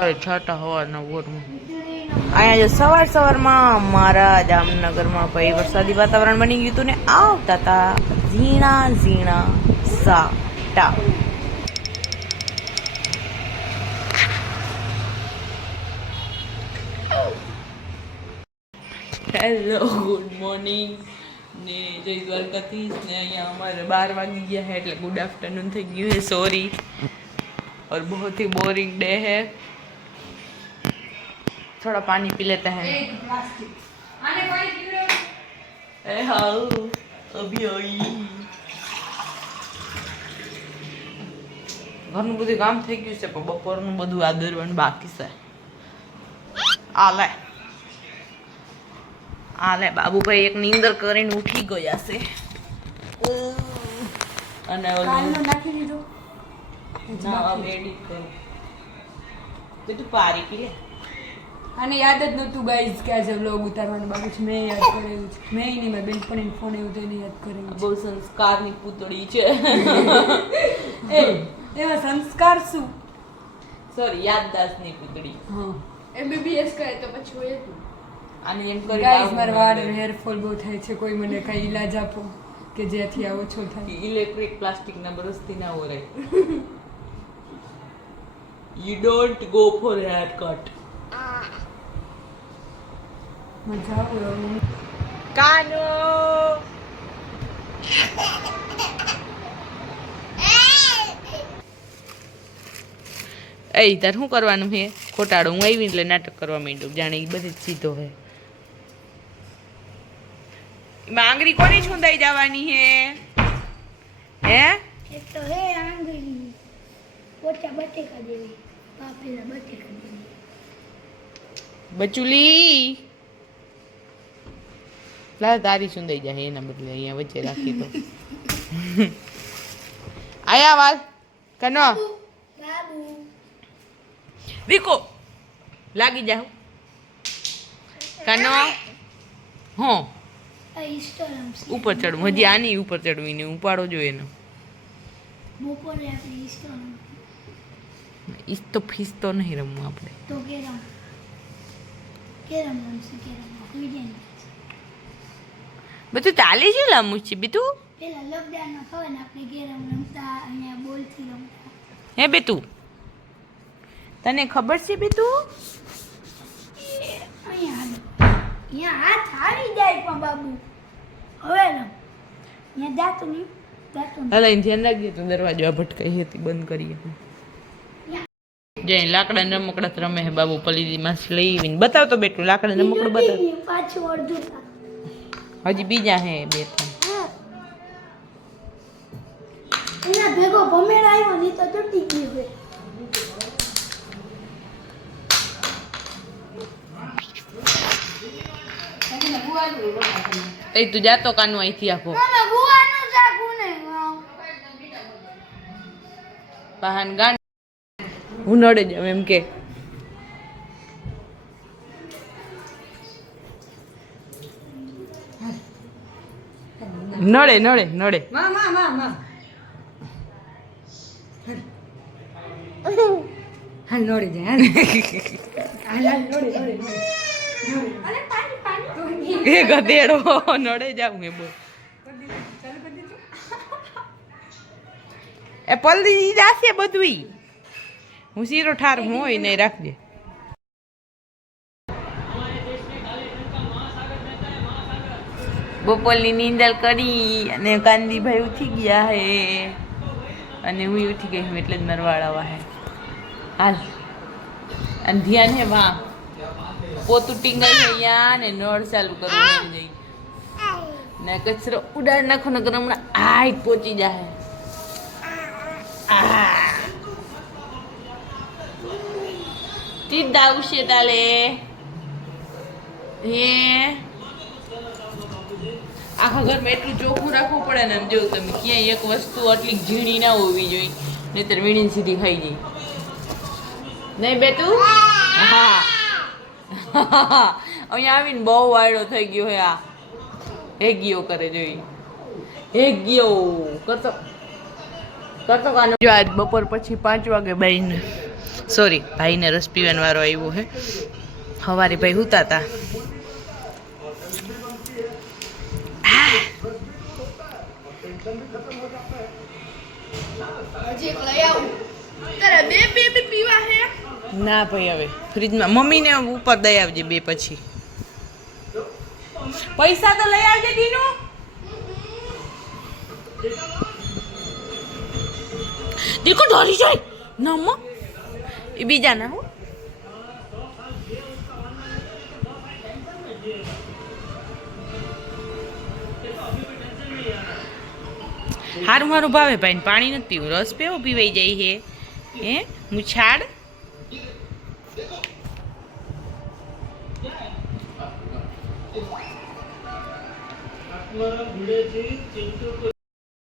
આવે છાટા હવાના વોરમાં. અહીંયા જો સવારમાં મારા જામનગરમાં ભાઈ વરસાદી વાતાવરણ બની ગયું હતું ને આવતા હતા ઝીણા ઝીણા સાટા. હેલો ગુડ મોર્નિંગ ને જય દ્વારકાધીશ ને અહીંયા અમારે 12 વાગી ગયા है એટલે गुड आफ्टरनून થઈ ગયું है सॉरी और बहुत ही बोरिंग डे है. थोड़ा पानी पी लेते हैं. हाँ अभी आई ઘરનું બધું કામ થઈ ગયું છે પણ બપોરનું બધું આદરવાનું બાકી છે. આલે બાબુભાઈ એક નીંદર કરીને ઉઠી ગયા છે અને કાલનો નાખી દીધો ના હવે એડિટ કરો બધું પારી પી લે. અને યાદ જ નહોતું ગાઈઝ કે આજે વ્લોગ ઉતારવાનું બાબુ છે. મેં યાદ કરેલું છે. મેં નહીં મેં બેનપણીનો ફોન એવું તો એને યાદ કરેલું. બહુ સંસ્કારની પૂતળી છે. એમાં સંસ્કાર શું? સોરી યાદદાસ્તની પૂતળી. હા MBBS કરે તો પછી હોય જ આને એમ કરી ગાઈઝ મારા વાળ હેરફોલ બહુ થાય છે. કોઈ મને કઈ ઈલાજ આપો કે જેથી આ ઓછો થાય. ઇલેક્ટ્રિક પ્લાસ્ટિકના બ્રશથી ના ઓરાય. You don't go for haircut. મજા આવે. કાનો એ તાર શું કરવાનું છે? ખોટાડો હું આવી એટલે નાટક કરવા માંડ્યું જાણે એ બધી જ સીધો હે. એમાં આંગળી કોની છૂંદાઈ જવાની હે? હે એક તો હે આંગળી પોચા બટેકા જેવી બાફેલા બટેકા જેવી બચુલી લા તારી છૂંદાઈ જાય એના બદલે અહીંયા વચ્ચે રાખી તો આયા વાલ કનો બાબુ વિકો લાગી જાવ કનો હો આ ઇન્સ્ટાગ્રામ ઉપર ચડવું હજી આની ઉપર ચડવીને ઉપાડો જો એનો બપોરે આપણે ઇન્સ્ટાગ્રામ ઈસ તો ફીસ તો નહીં રમવું આપણે તો કેરમ રમશે કેરમ વિડિયન બધું ચાલી છે લાંબુ છે બીતું પેલા લોકડાઉનમાં ખબર ને આપણે કેરમ રમતા અહીંયા બોલથી રમતા. હે બેતું તને ખબર છે બેતું? અહીંયા હાથ આવી જાય પણ બાબુ હવે રમ અહીંયા જાતું નહીં હલા ધ્યાન રાખજે તું દરવાજો આ ભટકાઈ હતી બંધ કરીએ જય લાકડા રમકડા રમે હે બાબુ પલીદી માસ લઈને બતાવ તો બેટું લાકડા રમકડું બતાવ પાછું અડધું હજી બીજા હે બે ત્રણ એના ભેગો ભમેડ આવ્યો નહીં તો તૂટી ગયું છે. એ તું જાતો કાનો અહીંથી આપો મામા ગુવાનું ચાકુ ને પહાન ગાન હું નડે જાવ એમ કે નડે નડે નડે માં માં માં માં હાલ નોડી જાય હાલ હાલ નોડી નોડી અરે પાણી પાણી એ ગધેડો નડે જાવ મેં બોલ એ પલદી જાશે બધું હું શીરો ઠાર હું હોય નહીં રાખજે. બપોરની નીંદર કરી અને કાંદીભાઈ ઉઠી ગયા હે અને હું ઉઠી ગઈ હું એટલે જ મરવાળાવા હે હાલ અને ધ્યાન હે વાં પોતું ટીંગાઈ અહીંયા ને નળ ચાલુ કરવું જઈ ને કચરો ઉડાડ નાખો ને હમણાં આઈ પહોંચી જાય તીધ આવશે તાલે હે આખા ઘરમાં એટલું ચોખ્ખું રાખવું પડે ને એમ જો તમે ક્યાંય એક વસ્તુ આટલી ઝીણી ના હોવી જોઈએ નહીંતર વીણીને સીધી ખાઈ જાય નહીં બેતું હા અહીંયા આવીને બહુ વાયડો થઈ ગયો હે આ હેગીઓ કરે જોઈ હેગીઓ કરતો કાનો જો આજ બપોર પછી 5 વાગે બાઈને સોરી, ભાઈને રસ પીવાનો વારો આવ્યો હે. સવારે ભાઈ હુતા હતા. ના ભાઈ, હવે ફ્રીજમાં મમ્મીને ઉપર દઈ આવજે 2 પછી. પૈસા તો લઈ આવજે ટીનું. દીકો ઢોરી જાય ના મો એ બીજા ના હો. હારું હારું ભાવે ભાઈ, પાણી નથી પીવું, રસ પીવો પીવાઈ જાય હે. હે મુછાડ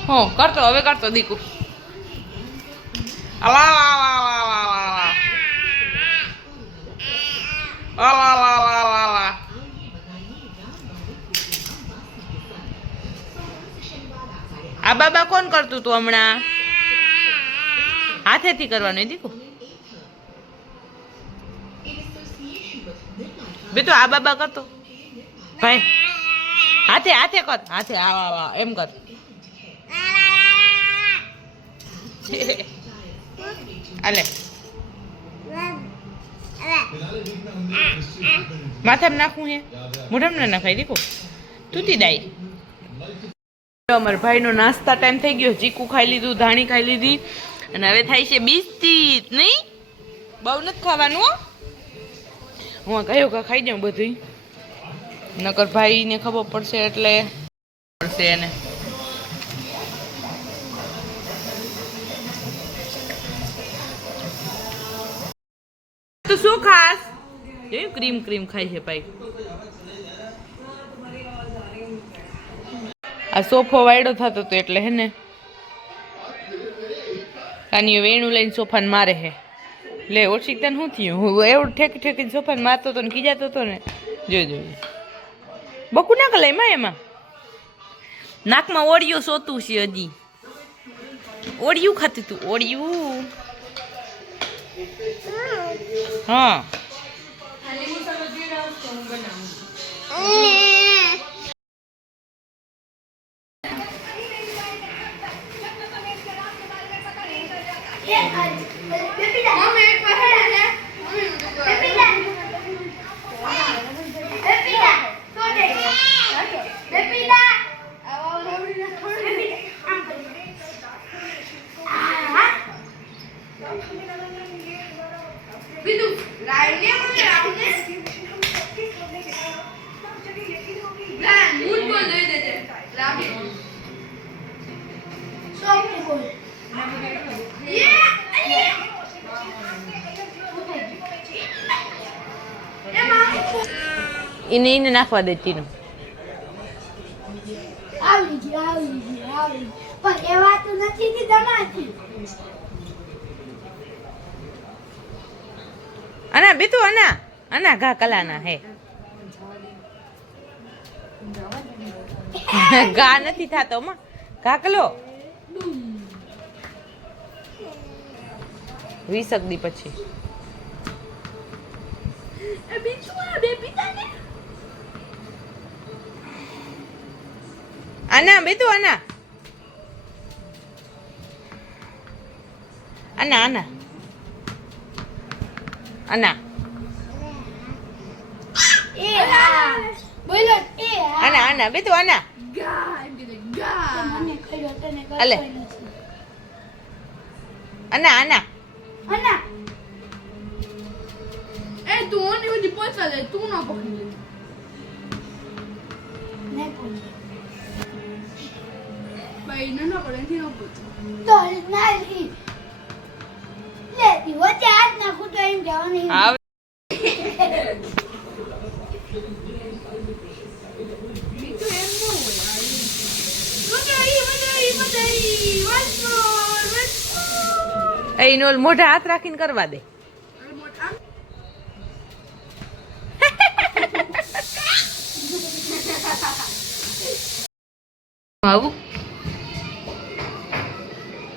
હો કરતો, હવે કરતો દીકુ. આ બાબા કોણ કરતું તું હમણાં? હાથેથી કરવાનું દીકુ. બે તો આ બાબા કરતો ભાઈ, હાથે હાથે કર, હાથે આવા એમ કર. અલે માથામાં નાખવું હે, મોઢામાં ના નાખાય દીકુ, તૂટી દાય. અમારા ભાઈનો નાસ્તા ટાઈમ થઈ ગયો. ચીકુ ખાઈ લીધું, ધાણી ખાઈ લીધી, અને હવે થાય છે બિસ્કીટ. નહીં બહુ નથી ખાવાનું હો. હું કયો કા ખાઈ જાઉં બધું, નકર ભાઈને ખબર પડશે એટલે પડશે એને. તો શું ખાસ ક્રીમ ક્રીમ ખાય છે ભાઈ. આ સોફો વાયડો થતો હતો એટલે હે ને કાનીઓ વેણું લઈને સોફાને મારે હે. લે ઓળખીતા શું થયું? હું એવું ઠેકી ઠેકીને સોફાને મારતો હતો ને ખીજાતો હતો ને. જોજો બકુ ના કલાય માં એમાં નાકમાં ઓળિયું સોતું છે હજી. ઓળિયું ખાતું તું, ઓળિયું. હા એને નાખવા દે તીનું. આવી ગયું પણ એ વાત નથી ની તમારી. અના બીતુ અના અના ઘા કલાના હે. ઘા નથી થાતો માં, ઘા કલો 20 દી પછી. આના બેતુ આના આના આના આના બોલો એ આના આના બેતુ આના મને કર્યો તને અલે આના આના અના એ તું ઓની ઉધી પહોંચવા દે, તું ના પકડી લે. ને પૂછ ભાઈ ન પડે થી ન પૂછ. તો નાલી લેતી વચ્ચે હાથ નાખું તો એમ જવાનું આવ બીજું એમ ન હોય. મજાઈ એ નો મોઢા હાથ રાખીને કરવા દે. આવું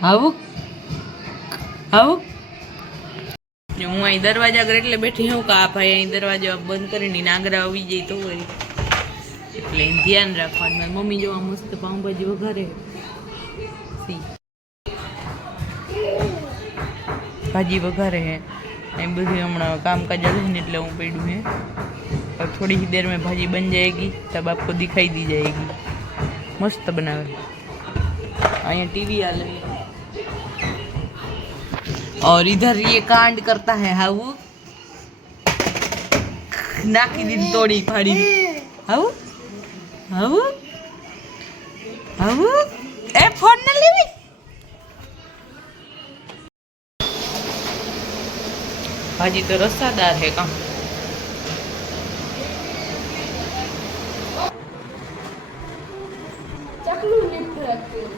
આવું આવું અહીં દરવાજા આગળ એટલે બેઠી હું કે આ ભાઈ અહીં દરવાજો બંધ કરીને નાગરા આવી જાય તો હોય એટલે એનું ધ્યાન રાખવાનું. મારી મમ્મી જોવા મસ્ત પાઉંભાજી વઘારે સી ભાજી વઘારે હે એ બધી હમણાં કામકાજ ચાલે ને એટલે હું પડ્યું હે. और थोड़ी ही देर में भाजी बन जाएगी तब आपको दिखाई दी जाएगी. मस्त बनावे. यहाँ टीवी आ लगी और इधर ये कांड करता है हाउ नाकी दिन तोड़ी फाड़ी how how how a phone न लेवी भाजी तो रसादार है का ચકલું લીપ રાખતું